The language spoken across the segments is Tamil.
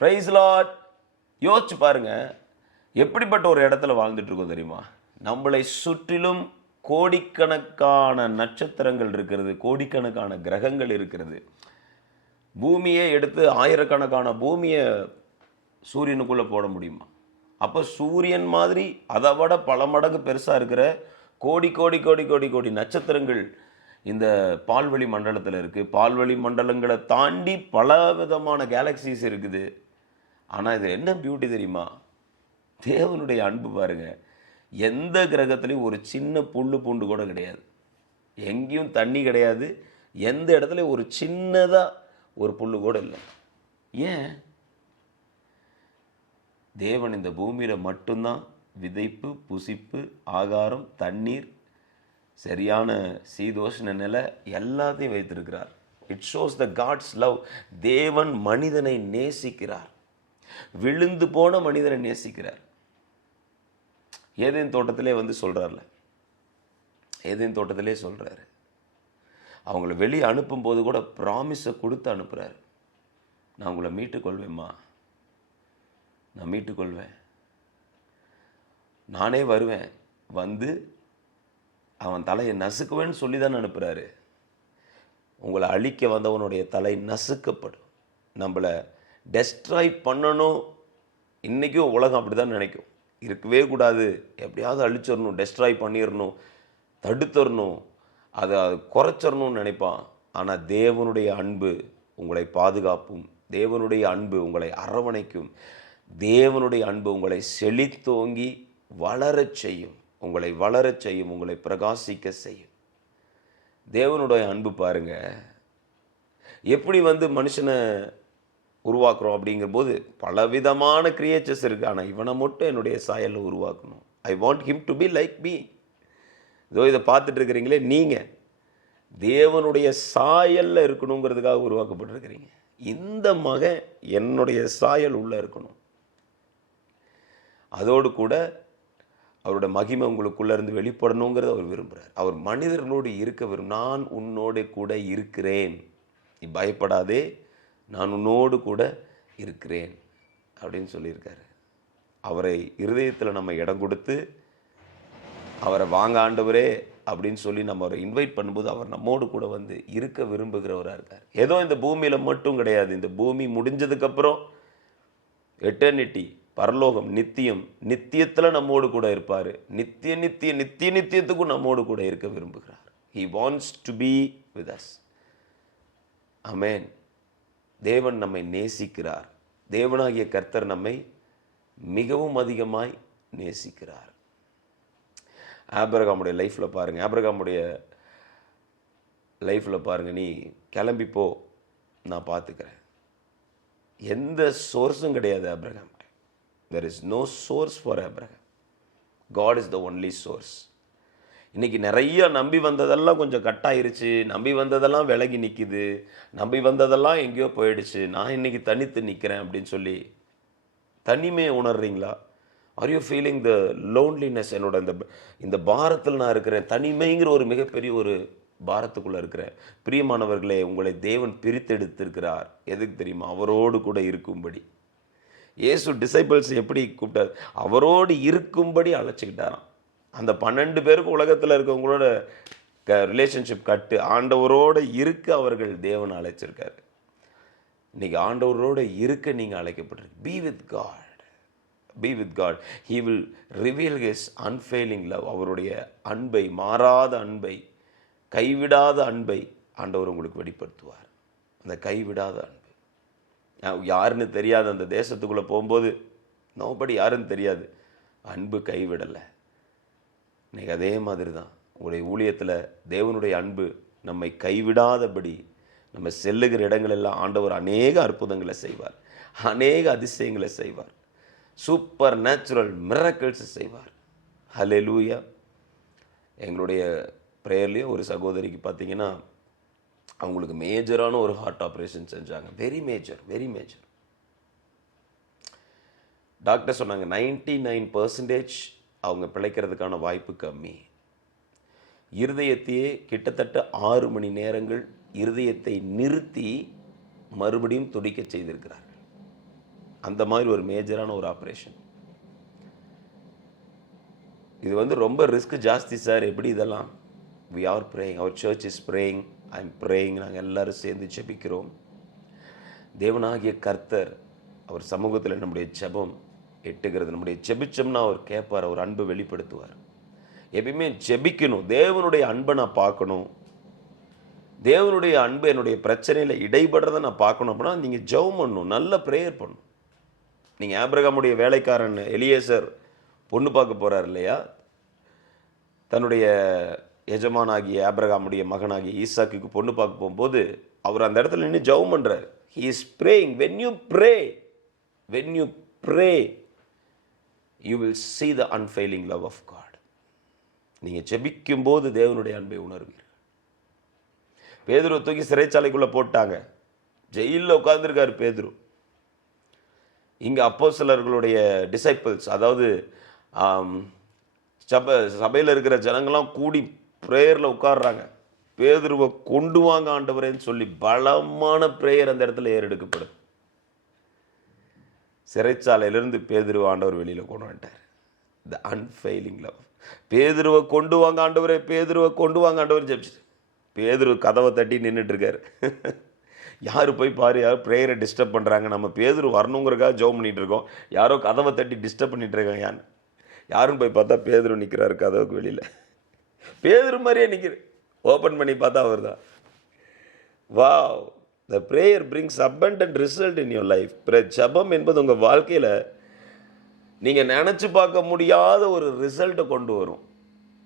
Price Lord. யோசிச்சு பாருங்க, எப்படிப்பட்ட ஒரு இடத்துல வாழ்ந்துட்டு இருக்கோம் தெரியுமா? நம்மளை சுற்றிலும் கோடிக்கணக்கான நட்சத்திரங்கள் இருக்கிறது, கோடிக்கணக்கான கிரகங்கள் இருக்கிறது. பூமியை எடுத்து ஆயிரக்கணக்கான பூமியை சூரியனுக்குள்ளே போட முடியுமா? அப்போ சூரியன் மாதிரி அதை விட பல மடங்கு பெருசாக இருக்கிற கோடி கோடி கோடி கோடி கோடி நட்சத்திரங்கள் இந்த பால்வெளி மண்டலத்தில் இருக்குது. பால்வெளி மண்டலங்களை தாண்டி பல விதமான கேலக்சிஸ் இருக்குது. ஆனால் இது என்ன பியூட்டி தெரியுமா? தேவனுடைய அன்பு பாருங்க. எந்த கிரகத்துலையும் ஒரு சின்ன புல்லு பூண்டு கூட கிடையாது, எங்கேயும் தண்ணி கிடையாது, எந்த இடத்துலையும் ஒரு சின்னதாக ஒரு புல்லு கூட இல்லை. ஏன்? தேவன் இந்த பூமியில் மட்டும்தான் விதைப்பு, புசிப்பு, ஆகாரம், தண்ணீர், சரியான சீதோஷ்ண நிலை எல்லாத்தையும் வைத்திருக்கிறார். It shows the God's love. தேவன் மனிதனை நேசிக்கிறார், விழுந்து போன மனிதனை நேசிக்கிறார். ஏதேன் தோட்டத்திலே வந்து சொல்கிறார்ல, ஏதேன் தோட்டத்திலே சொல்கிறாரு, அவங்கள வெளியே அனுப்பும்போது கூட ப்ராமிஸை கொடுத்து அனுப்புகிறாரு. நான் உங்களை மீட்டுக்கொள்வேம்மா, நான் மீட்டுக்கொள்வேன், நானே வருவேன், வந்து அவன் தலையை நசுக்குவேன்னு சொல்லி தான் அனுப்புகிறாரு. உங்களை அழிக்க வந்தவனுடைய தலை நசுக்கப்படும். நம்மளை டெஸ்ட்ராய் பண்ணணும். இன்றைக்கும் உலகம் அப்படி தான் நினைக்கும். இருக்கவே கூடாது, எப்படியாவது அழிச்சிடணும், டெஸ்ட்ராய் பண்ணிடணும், தடுத்துடணும், அதை குறைச்சிடணும்னு நினைப்பான். ஆனால் தேவனுடைய அன்பு உங்களை பாதுகாப்பும், தேவனுடைய அன்பு உங்களை அரவணைக்கும், தேவனுடைய அன்பு உங்களை செழித்தோங்கி வளரச் செய்யும், உங்களை வளரச் செய்யும், உங்களை பிரகாசிக்க செய்யும். தேவனுடைய அன்பு பாருங்க எப்படி வந்து மனுஷனை உருவாக்குறோம். அப்படிங்கிற போது பலவிதமான கிரியேச்சர்ஸ் இருக்குது. ஆனால் இவனை மட்டும் என்னுடைய சாயலில் உருவாக்கணும். I want him to be like me. இதோ இதை பார்த்துட்டு இருக்கிறீங்களே, நீங்கள் தேவனுடைய சாயலில் இருக்கணுங்கிறதுக்காக உருவாக்கப்பட்டிருக்கிறீங்க. இந்த மகன் என்னுடைய சாயல் உள்ளே இருக்கணும். அதோடு கூட அவரோட மகிமை உங்களுக்குள்ளே இருந்து வெளிப்படணுங்கிறத அவர் விரும்புகிறார். அவர் மனிதர்களோடு இருக்க நான் உன்னோடு கூட இருக்கிறேன், நீ பயப்படாதே, நான் உன்னோடு கூட இருக்கிறேன் அப்படின்னு சொல்லியிருக்காரு. அவரை இருதயத்தில் நம்ம இடம் கொடுத்து அவரை வாங்க ஆண்டவரே அப்படின்னு சொல்லி நம்ம அவரை இன்வைட் பண்ணும்போது அவர் நம்மோடு கூட வந்து இருக்க விரும்புகிறவராக இருக்கார். ஏதோ இந்த பூமியில் மட்டும் கிடையாது, இந்த பூமி முடிஞ்சதுக்கப்புறம் எட்டர்னிட்டி, பரலோகம், நித்தியம், நித்தியத்தில் நம்மோடு கூட இருப்பார். நித்தியத்துக்கும் நம்மோடு கூட இருக்க விரும்புகிறார். He wants to be with us. ஆமென். தேவன் நம்மை நேசிக்கிறார். தேவனாகிய கர்த்தர் நம்மை மிகவும் அதிகமாய் நேசிக்கிறார். ஆபிரகாமுடைய லைஃப்பில் பாருங்கள், ஆபிரகாமுடைய லைஃப்பில் பாருங்கள், நீ கிளம்பிப்போ, நான் பார்த்துக்கிறேன். எந்த சோர்ஸும் கிடையாது Abraham. There is no source for Abraham. God is the only source. இன்றைக்கி நிறைய நம்பி வந்ததெல்லாம் கொஞ்சம் கட்டாயிருச்சு, நம்பி வந்ததெல்லாம் விலகி நிற்கிது, நம்பி வந்ததெல்லாம் எங்கேயோ போயிடுச்சு, நான் இன்றைக்கி தனித்து நிற்கிறேன் அப்படின்னு சொல்லி தனிமையை உணர்றீங்களா? Are you feeling the loneliness? என்னோட இந்த பாரத்தில் நான் இருக்கிறேன், தனிமைங்கிற ஒரு மிகப்பெரிய ஒரு பாரத்துக்குள்ளே இருக்கிறேன். பிரியமானவர்களே, உங்களை தேவன் பிரித்தெடுத்திருக்கிறார். எதுக்கு தெரியுமா? அவரோடு கூட இருக்கும்படி. இயேசு டிசைபிள்ஸ் எப்படி கூப்பிட்டார்? அவரோடு இருக்கும்படி அழைச்சிக்கிட்டாராம். அந்த 12 பேருக்கு உலகத்தில் இருக்கவங்களோட ரிலேஷன்ஷிப் கட்டு, ஆண்டவரோடு இருக்க அவர்கள் தேவன் அழைச்சிருக்காரு. இன்னைக்கு ஆண்டவரோடு இருக்க நீங்கள் அழைக்கப்பட்டிருக்கு. Be with God, be with God. He will reveal his unfailing love. அவருடைய அன்பை, மாறாத அன்பை, கைவிடாத அன்பை ஆண்டவர் உங்களுக்கு வெளிப்படுத்துவார். அந்த கைவிடாத அன்பு யாருன்னு தெரியாது. அந்த தேசத்துக்குள்ளே போகும்போது நோபடி யாருன்னு தெரியாது, அன்பு கைவிடலை. இன்றைக்கி அதே மாதிரி தான் உங்களுடைய ஊழியத்தில் தேவனுடைய அன்பு நம்மை கைவிடாதபடி நம்ம செல்லுகிற இடங்களெல்லாம் ஆண்டவர் அநேக அற்புதங்களை செய்வார், அநேக அதிசயங்களை செய்வார், சூப்பர் நேச்சுரல் மிரக்கிள்ஸ் செய்வார். ஹல்லேலூயா. எங்களுடைய ப்ரேயர்லேயும் ஒரு சகோதரிக்கு பார்த்தீங்கன்னா அவங்களுக்கு மேஜரான ஒரு ஹார்ட் ஆப்ரேஷன் செஞ்சாங்க. Very major, very major. Doctor சொன்னாங்க 99% அவங்க பிழைக்கிறதுக்கான வாய்ப்பு கம்மி. இருதயத்தையே கிட்டத்தட்ட 6 மணி நேரங்கள் இருதயத்தை நிறுத்தி மறுபடியும் துடிக்க செய்திருக்கிறார்கள். அந்த மாதிரி ஒரு மேஜரான ஒரு ஆப்ரேஷன். இது வந்து ரொம்ப ரிஸ்க் ஜாஸ்தி சார், எப்படி இதெல்லாம்? We are praying, our church is praying, I am praying. நாங்கள் எல்லாரும் சேர்ந்து ஜெபிக்கிறோம். தேவனாகிய கர்த்தர் அவர் சமூகத்தில் நம்முடைய ஜெபம் எட்டுகிறது. நம்முடைய ஜெபிச்சோம்னா அவர் கேட்பார், அவர் அன்பு வெளிப்படுத்துவார். எப்பயுமே ஜெபிக்கணும். தேவனுடைய அன்பை நான் பார்க்கணும், தேவனுடைய அன்பு என்னுடைய பிரச்சனையில் இடைபடுறதை நான் பார்க்கணும் அப்படின்னா நீங்கள் ஜெபம் பண்ணணும், நல்ல ப்ரேயர் பண்ணணும். நீங்கள் ஆபிரகாமுடைய வேலைக்காரன் எலியேசர் பொண்ணு பார்க்க போகிறார் இல்லையா? தன்னுடைய எஜமானாகிய ஆபிரகாமுடைய மகனாகிய ஈசாக்குக்கு பொண்ணு பார்க்க போகும்போது அவர் அந்த இடத்துல நின்று ஜெபம் பண்ணுறார். He is praying. when you pray you will see the unfailing love of God. நீங்கள் ஜெபிக்கும் போது தேவனுடைய அன்பை உணர்வீர்கள். பேதுருவை தூக்கி சிறைச்சாலைக்குள்ளே போட்டாங்க, ஜெயிலில் உட்கார்ந்துருக்காரு பேதுரு. இங்கே அப்போஸ்தலர்களுடைய டிசைபிள்ஸ், அதாவது சபையில் இருக்கிற ஜனங்கள்லாம் கூடி ப்ரேயரில் உட்கார்றாங்க. பேதுருவை கொண்டு வாங்க ஆண்டவரேன்னு சொல்லி பலமான ப்ரேயர் அந்த இடத்துல ஏறெடுக்கப்படும். சிறைச்சாலையிலிருந்து பேதுருவை ஆண்டவர் வெளியில் கொண்டு வந்துட்டார். த அன்ஃபெயிலிங் லவ். பேதுருவை கொண்டு வாங்க ஆண்டவரே, பேதுருவை கொண்டு வாங்க ஆண்டவர் ஜெபிச்சு. பேதுரு கதவை தட்டி நின்றுட்டு இருக்காரு. யார் போய் பாரு, யாரும் ப்ரேயரை டிஸ்டர்ப் பண்ணுறாங்க, நம்ம பேதுரு வரணுங்கிறக்காக ஜெபம் பண்ணிகிட்டு இருக்கோம், யாரோ கதவை தட்டி டிஸ்டர்ப் பண்ணிட்டு இருக்காங்க. யாருன்னு போய் பார்த்தா பேதுரு நிற்கிறாரு கதவுக்கு வெளியில். பேதுரு மாதிரியே நிற்கிற, ஓப்பன் பண்ணி பார்த்தா அவர் தான். Wow, the prayer brings abundant result in your life. ஜெபம் என்பது உங்கள் வாழ்க்கையில் நீங்கள் நினச்சி பார்க்க முடியாத ஒரு ரிசல்ட்டை கொண்டு வரும்.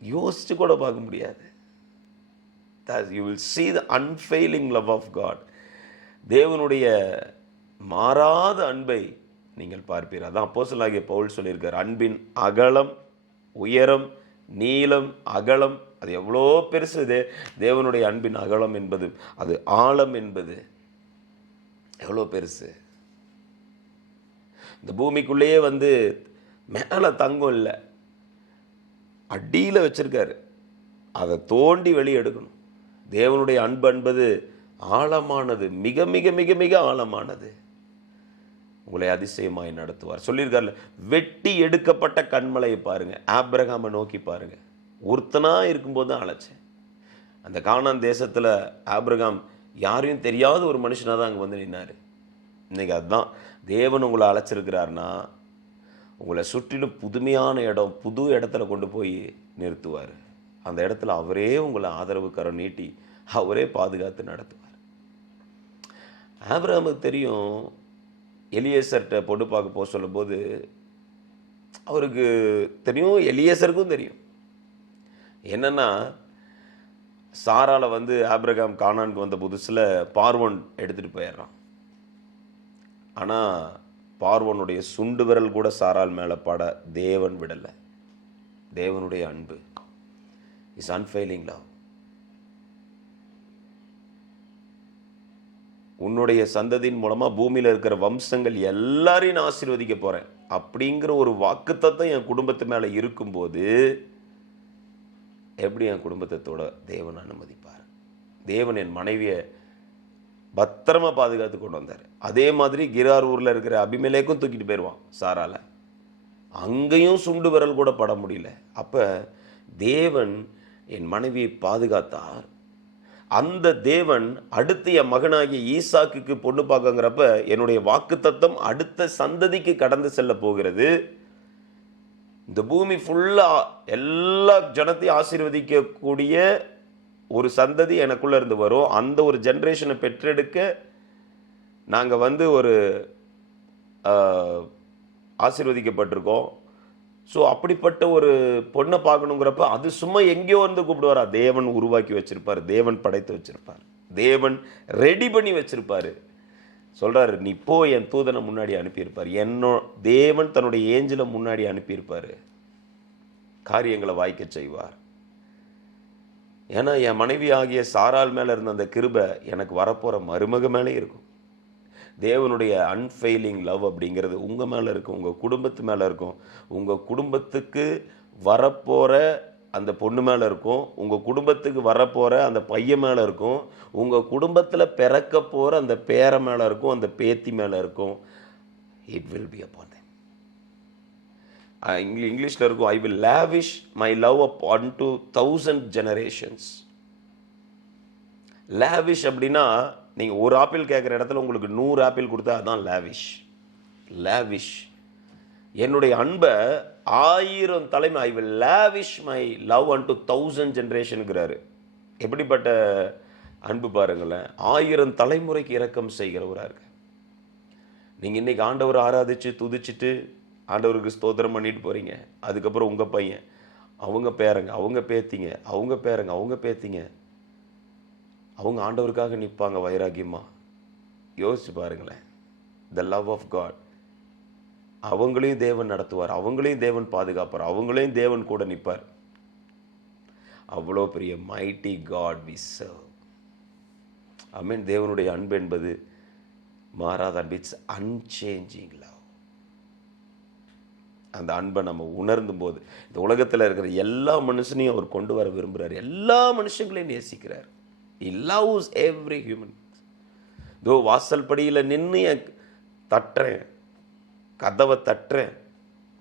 யோசிச்சு கூட பார்க்க முடியாது. You will see the unfailing love of God. தேவனுடைய மாறாத அன்பை நீங்கள் பார்ப்பீர். அதான் அப்போஸ்தலனாகிய பவுல் சொல்லியிருக்கார், அன்பின் அகலம், உயரம், நீளம், அகலம், அது எவ்வளோ பெருசு. தேவனுடைய அன்பின் அகலம் என்பது, அது ஆழம் என்பது எவ்வளோ பெருசு. இந்த பூமிக்குள்ளேயே வந்து மேலே தங்கம் இல்லை, அடியில் வச்சிருக்காரு, அதை தோண்டி வெளியே எடுக்கணும். தேவனுடைய அன்பு என்பது ஆழமானது, மிக மிக மிக மிக ஆழமானது. உங்களை அதிசயமாய் நடத்துவார். சொல்லியிருக்காருல, வெட்டி எடுக்கப்பட்ட கண்மலையை பாருங்க, ஆபிரகாமை நோக்கி பாருங்க. ஒருத்தனா இருக்கும்போது தான் அழைச்சேன். அந்த கானான் தேசத்தில் ஆபிரகாம் யாரையும் தெரியாத ஒரு மனுஷனாக தான் அங்கே வந்து நின்னார். இன்னைக்கு அதுதான் தேவன் உங்களை அழைச்சிருக்கிறாருன்னா, உங்களை சுற்றிலும் புதுமையான இடம், புது இடத்துல கொண்டு போய் நிறுத்துவார். அந்த இடத்துல அவரே உங்களை ஆதரவு கரம் நீட்டி அவரே பாதுகாத்து நடத்துவார். ஆபிரகாமுக்கு தெரியும், எலியேசர்கிட்ட பொண்ணு பார்க்க போக சொல்லும்போது அவருக்கு தெரியும், எலியேசருக்கும் தெரியும். என்னன்னா, சாரால வந்து ஆபிரகாம் கானானுக்கு வந்த புதுசில் பார்வோன் எடுத்துகிட்டு போயிடுறான். ஆனால் பார்வோனுடைய சுண்டு விரல் கூட சாரால் மேலே பட தேவன் விடலை. தேவனுடைய அன்பு இஸ் அன்ஃபெயிலிங் லவ். உன்னுடைய சந்ததியின் மூலமாக பூமியில் இருக்கிற வம்சங்கள் எல்லாரையும் நான் ஆசீர்வதிக்க போகிறேன் அப்படிங்கிற ஒரு வாக்குத்தத்தம் என் குடும்பத்து மேலே இருக்கும்போது எப்படி என் குடும்பத்தோட தேவன் அனுமதிப்பார்? தேவன் என் மனைவியை பத்திரமா பாதுகாத்து கொண்டு வந்தார். அதே மாதிரி கிரார் ஊரில் இருக்கிற அபிமெலேக்கும் தூக்கிட்டு போயிடுவான் சாரால, அங்கேயும் சுண்டு விரல் கூட பட முடியல. அப்போ தேவன் என் மனைவியை பாதுகாத்தார். அந்த தேவன் அடுத்து என் மகனாகிய ஈசாக்குக்கு பொண்ணு பார்க்கங்கிறப்ப என்னுடைய வாக்குத்தத்தம் அடுத்த சந்ததிக்கு கடந்து செல்ல போகிறது. இந்த பூமி ஃபுல்லாக எல்லா ஜனத்தையும் ஆசீர்வதிக்கக்கூடிய ஒரு சந்ததி எனக்குள்ளே இருந்து வரும். அந்த ஒரு ஜென்ரேஷனை பெற்றெடுக்க நாங்கள் வந்து ஒரு ஆசீர்வதிக்கப்பட்டிருக்கோம். ஸோ அப்படிப்பட்ட ஒரு பொண்ணை பார்க்கணுங்கிறப்ப அது சும்மா எங்கேயோ வந்து கூப்பிடுவாரா? தேவன் உருவாக்கி வச்சிருப்பார், தேவன் படைத்து வச்சிருப்பார், தேவன் ரெடி பண்ணி வச்சிருப்பார். சொல்கிறாரு, நீ போ, என் தூதனை முன்னாடி அனுப்பியிருப்பார். தேவன் தன்னுடைய ஏஞ்சலை முன்னாடி அனுப்பியிருப்பார், காரியங்களை வாய்க்க செய்வார். ஏன்னா என் மனைவி ஆகிய சாரால் மேலே இருந்த அந்த கிருபை எனக்கு வரப்போகிற மருமக மேலே இருக்கும். தேவனுடைய அன்ஃபெயிலிங் லவ் அப்படிங்கிறது உங்கள் மேலே இருக்கும், உங்கள் குடும்பத்து மேலே இருக்கும், உங்கள் குடும்பத்துக்கு வரப்போகிற அந்த பொண்ணு மேலே இருக்கும், உங்கள் குடும்பத்துக்கு வரப்போகிற அந்த பையன் மேலே இருக்கும், உங்கள் குடும்பத்தில் பிறக்க போகிற அந்த பேரை மேலே இருக்கும், அந்த பேத்தி மேலே இருக்கும். it will be upon them. இங்கிலீஷில் இருக்கும், I will lavish my love upon to 1,000 generations. Lavish அப்படின்னா நீங்கள் ஒரு ஆப்பிள் கேட்குற இடத்துல உங்களுக்கு 100 ஆப்பிள் கொடுத்தா அதுதான் லேவிஷ். லேவிஷ், என்னுடைய அன்பை 1000 தலைமை, I will lavish my love and 1000 ஜென்ரேஷனுங்கிறாரு. எப்படிப்பட்ட அன்பு பாருங்களேன். 1000 தலைமுறைக்கு இரக்கம் செய்கிறவராக இருக்கு. நீங்கள் இன்றைக்கி ஆண்டவரை ஆராதிச்சு துதிச்சுட்டு ஆண்டவருக்கு ஸ்தோத்திரம் பண்ணிட்டு போகிறீங்க. அதுக்கப்புறம் உங்கள் பையன், அவங்க பேரங்க, அவங்க பேத்திங்க, அவங்க பேரங்க, அவங்க பேத்திங்க, அவங்க ஆண்டவருக்காக நிற்பாங்க வைராக்கியமா. யோசிச்சு பாருங்களேன். The love of God. அவங்களையும் தேவன் நடத்துவார், அவங்களையும் தேவன் பாதுகாப்பார், அவங்களையும் தேவன் கூட நிற்பார். அவ்வளோ பெரிய மைட்டி காட் வி சர்வ். ஆமென். தேவனுடைய அன்பு என்பது மாறாத அன்பு. It's unchanging love. அந்த அன்பை நம்ம உணர்ந்தும் போது இந்த உலகத்தில் இருக்கிற எல்லா மனுஷனையும் அவர் கொண்டு வர விரும்புகிறார். எல்லா மனுஷங்களையும் நேசிக்கிறார். He loves every human. தோ வாசல் படியில் நின்று தட்டுறேன், கதவை தட்டுறேன்.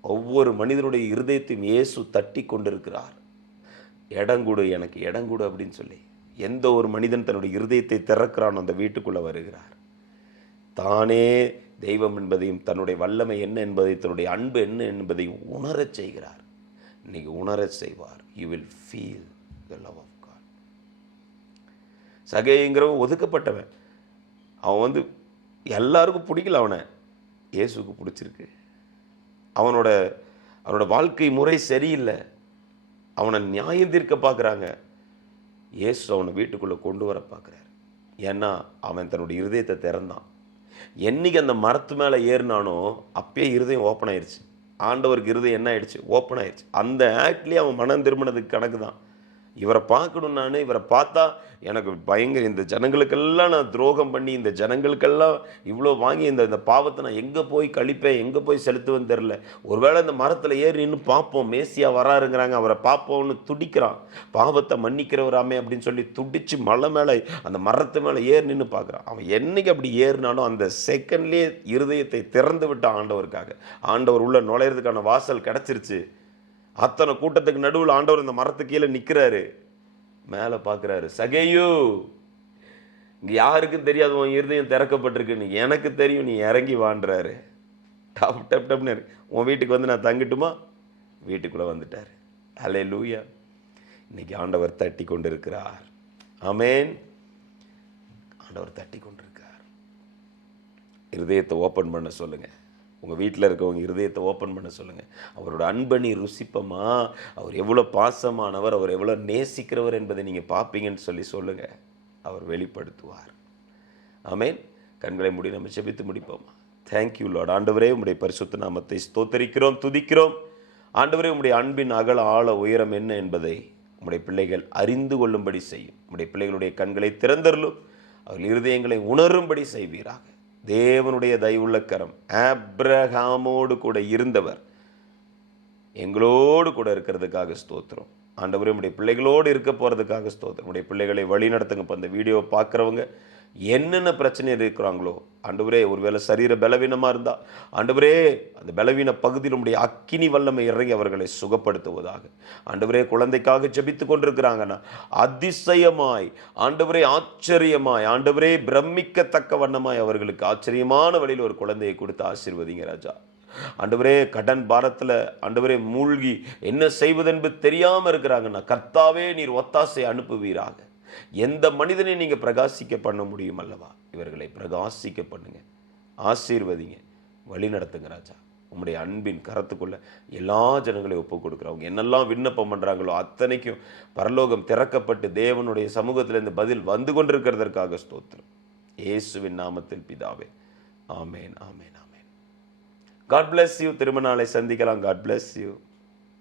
ஒவ்வொரு மனிதனுடைய இருதயத்தையும் இயேசு தட்டி கொண்டிருக்கிறார். இடங்குடு, எனக்கு இடங்குடு அப்படின்னு சொல்லி எந்த ஒரு மனிதன் தன்னுடைய இருதயத்தை திறக்கிறான் அந்த வீட்டுக்குள்ளே வருகிறார். தானே தெய்வம் என்பதையும் தன்னுடைய வல்லமை என்ன என்பதை தன்னுடைய அன்பு என்ன என்பதையும் உணரச் செய்கிறார். இன்னைக்கு உணரச் செய்வார். You will feel the love of God. சகேங்கிறவன் ஒதுக்கப்பட்டவன். அவன் எல்லாருக்கும் பிடிக்கல, அவனை இயேசுக்கு பிடிச்சிருக்கு. அவனோட வாழ்க்கை முறை சரியில்லை. அவனை நியாயம் தீர்க்க பார்க்குறாங்க. இயேசு அவனை வீட்டுக்குள்ளே கொண்டு வர பார்க்குறாரு. ஏன்னா அவன் தன்னுடைய இருதயத்தை திறந்தான். என்னைக்கு அந்த மரத்து மேலே ஏறினானோ அப்பயே இருதயம் ஓப்பன் ஆயிடுச்சு. ஆண்டவருக்கு இருதயம் என்ன ஆயிடுச்சு? ஓப்பன் ஆயிடுச்சு. அந்த ஆக்ட்லேயே அவன் மனம் திரும்பினதுக்கு கணக்கு தான். இவரை பார்க்கணும், நான் இவரை பார்த்தா எனக்கு பயங்கர, இந்த ஜனங்களுக்கெல்லாம் நான் துரோகம் பண்ணி இந்த ஜனங்களுக்கெல்லாம் இவ்வளோ வாங்கி இந்த பாவத்தை நான் எங்கே போய் கழிப்பேன், எங்கே போய் செலுத்துவேன்னு தெரில. ஒருவேளை இந்த மரத்தில் ஏறி நின்று பார்ப்போம், மேசியா வராருங்கிறாங்க, அவரை பார்ப்போம்னு துடிக்கிறான். பாவத்தை மன்னிக்கிறவராமே அப்படின்னு சொல்லி துடிச்சு மலை மேலே அந்த மரத்து மேலே ஏறி நின்று பார்க்குறான். அவன் என்னைக்கு அப்படி ஏறினாலும் அந்த செகண்ட்லேயே இருதயத்தை திறந்து விட்டான் ஆண்டவருக்காக. ஆண்டவர் உள்ள நுழையிறதுக்கான வாசல் கிடச்சிருச்சு. அத்தனை கூட்டத்துக்கு நடுவில் ஆண்டவர் இந்த மரத்துக்கு கீழே நிற்கிறாரு. மேலே பார்க்குறாரு, சகேயு, இங்கே யாருக்கும் தெரியாது உன் இருதயம் திறக்கப்பட்டிருக்கு, நீ எனக்கு தெரியும், நீ இறங்கி வாண்டுறாரு. டப் டப் டப்னு உன் வீட்டுக்கு நான் தங்கிட்டுமா? வீட்டுக்குள்ளே வந்துட்டார். அல்லேலூயா. இன்னைக்கு ஆண்டவர் தட்டி கொண்டு இருக்கிறார். ஆமென். ஆண்டவர் தட்டி கொண்டு இருக்கார். இருதயத்தை ஓப்பன் பண்ண சொல்லுங்கள். உங்கள் வீட்டில் இருக்கவங்க இருதயத்தை ஓப்பன் பண்ண சொல்லுங்கள். அவரோட அன்பை ரூசிப்பமா, அவர் எவ்வளோ பாசமானவர், அவர் எவ்வளோ நேசிக்கிறவர் என்பதை நீங்கள் பார்ப்பீங்கன்னு சொல்லுங்கள். அவர் வெளிப்படுத்துவார். ஆமென். கண்களை மூடி நம்ம ஜெபித்து முடிப்போமா? Thank you Lord. ஆண்டவரே, உம்முடைய பரிசுத்த நாமத்தை ஸ்தோத்தரிக்கிறோம், துதிக்கிறோம். ஆண்டவரே, உம்முடைய அன்பின் அகல ஆழ உயரம் என்ன என்பதை உம்முடைய பிள்ளைகள் அறிந்து கொள்ளும்படி செய்யும். உம்முடைய பிள்ளைகளுடைய கண்களை திறந்தருளும், அவர்கள் இருதயங்களை உணரும்படி செய்வீராக. தேவனுடைய தயவுள்ள கரம் ஆபிரகாமோடு கூட இருந்தவர் எங்களோடு கூட இருக்கிறதுக்காக ஸ்தோத்திரம். ஆண்டவரே, உடைய பிள்ளைகளோடு இருக்க போகிறதுக்காக ஸ்தோத்திரம். உடைய பிள்ளைகளை வழி நடத்துங்க. இப்போ அந்த வீடியோவை பார்க்குறவங்க என்னென்ன பிரச்சனை இருக்கிறாங்களோ ஆண்டவரே, ஒருவேளை சரீர பலவீனமாக இருந்தால் ஆண்டவரே, அந்த பலவீன பகுதியில் உடைய அக்கினி வல்லமை இறங்கி அவர்களை சுகப்படுத்துவதாக. ஆண்டவரே, குழந்தைக்காக ஜெபித்து கொண்டிருக்கிறாங்கன்னா அதிசயமாய் ஆண்டவரே, ஆச்சரியமாய் ஆண்டவரே, பிரமிக்கத்தக்க வண்ணமாய் அவர்களுக்கு ஆச்சரியமான வழியில் ஒரு குழந்தையை கொடுத்து ஆசீர்வதிங்க ராஜா. ஆண்டவரே, கடன் பாரத்தில் ஆண்டவரே மூழ்கி என்ன செய்வதென்பது தெரியாமல் இருக்கிறாங்கன்னா கர்த்தாவே, நீர் ஒத்தாசை அனுப்புவீராக. எந்த மனிதனை நீங்கள் பிரகாசிக்க பண்ண முடியும் அல்லவா? இவர்களை பிரகாசிக்க பண்ணுங்க, ஆசீர்வதிங்க, வழி நடத்துங்க ராஜா. உம்முடைய அன்பின் கரத்துக்குள்ள எல்லா ஜனங்களையும் ஒப்பு கொடுக்குறவங்க என்னெல்லாம் விண்ணப்பம் பண்ணுறாங்களோ அத்தனைக்கும் பரலோகம் திறக்கப்பட்டு தேவனுடைய சமூகத்திலிருந்து பதில் வந்து கொண்டிருக்கிறதற்காக ஸ்தோத்திரம். இயேசுவின் நாமத்தில் பிதாவே, ஆமேன், ஆமேன், ஆமேன். God bless you. திரும்ப நாளை சந்திக்கலாம். God bless you.